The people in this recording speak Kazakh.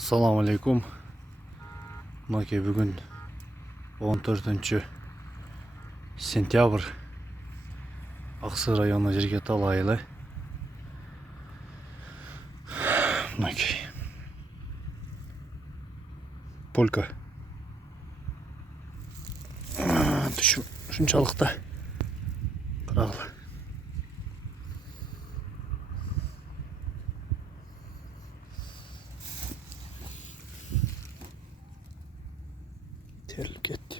Assalamu alaikum. Мынакей бүгін 14 сентябрь Ақсай районы Жергетал айылы. Мынакей полька шуншалықты қырағылы. Terlik etti.